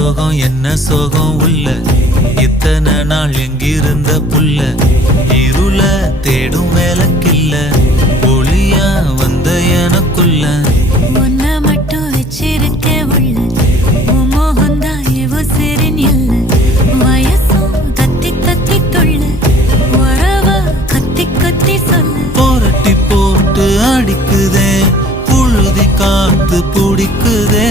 சோகம் என்ன சோகம் உள்ள இத்தனை நாள் எங்கிருந்த புள்ள இருள தேடும் வேலைக்கில்ல ஒளியா வந்த எனக்குள்ள உன்னை மட்டும் வச்சிருக்க உள்ள உன் மோகந்தான் எவோ சிறின் இல்ல வயசும் தத்தி தத்தி துள்ள உறவ கத்தி கத்தி சொல்ல போரட்டி போட்டு அடிக்குதே புழுதி காத்து பிடிக்குதே